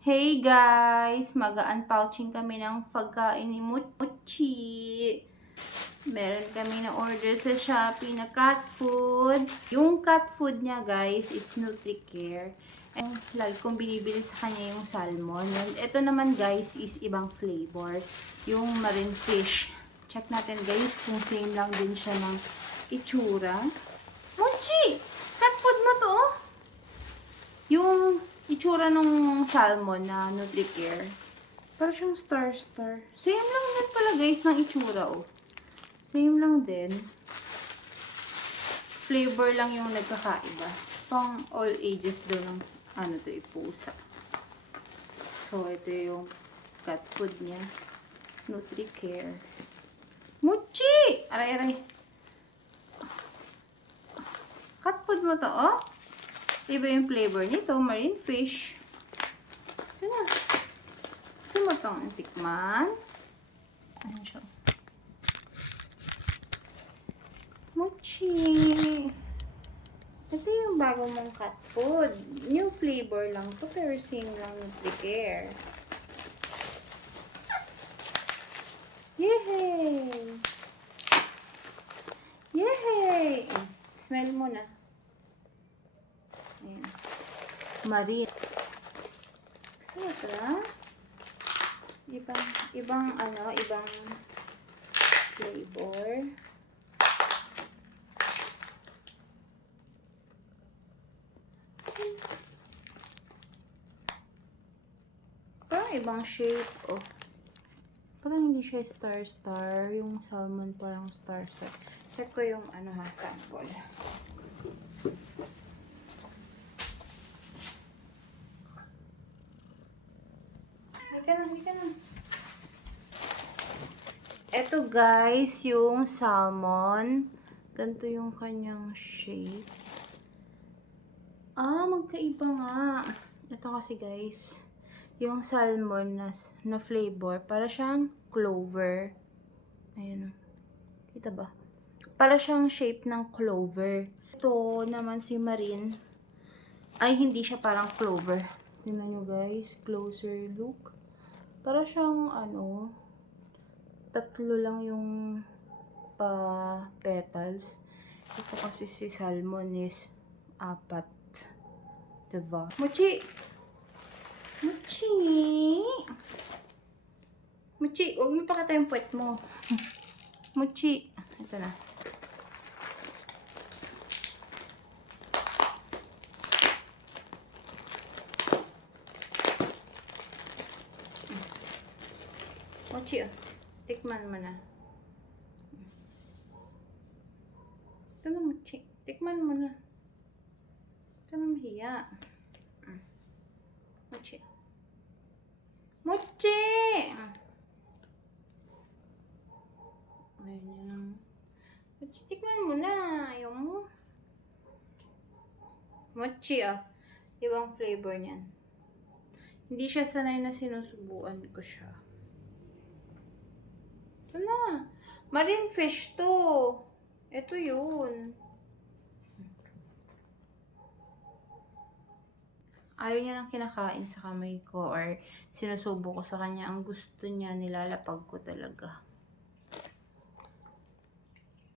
Hey guys! Mag-unpouching kami ng pagkain ni Mochi. Meron kami na order sa Shopee na cat food. Yung cat food niya guys is NutriCare. And lagi kong binibili sa kanya yung salmon. And ito naman guys is ibang flavor. Yung marine fish. Check natin guys kung same lang din siya ng itsura. Mochi! Cat food mo to oh! Yung itsura ng salmon na NutriCare. Parang siyang star. Same lang din pala guys ng itsura oh. Same lang din. Flavor lang yung nagkakaiba. Pang all ages daw ng ano to ipusa. So ito yung cat food niya. NutriCare. Mochi! Aray. Cat food mo to oh. Iba yung flavor nito, marine fish. Ito na. Ito mo itong tikman. Ayan siya. Mochi. Ito yung bago mong cat food. New flavor lang to, pero same lang NutriCare. Yehey! Yehey! Smell mo na. Ayan. Marine. Gusto mo ito na? Ibang flavor. Parang ibang shape, oh. Parang hindi siya star. Yung salmon parang star. Check ko yung sample. Halika na. Ito guys, yung salmon. Ganito yung kanyang shape. Magkaiba nga. Ito kasi guys, yung salmon na flavor, para siyang clover. Ayan. Kita ba? Para siyang shape ng clover. Ito naman si marine, ay hindi siya parang clover. Tingnan nyo guys, closer look. Para siyang tatlo lang yung petals. Ito kasi si salmon is 4. Diba? Mochi! Huwag mo pakita yung puwet mo. Mochi! Ito na. Mochi, tikman mo na. Ito na, Mochi. Tikman mo na. Ito na, mahiya. Mochi. Mochi! Ayun yun lang. Mochi, tikman mo na. Ayaw mo. Mochi, ibang flavor niyan. Hindi siya sanay na sinusubuan ko siya. Ito na. Marine fish to. Ito yun. Ayaw niya nang kinakain sa kamay ko or sinusubo ko sa kanya. Ang gusto niya, nilalapag ko talaga.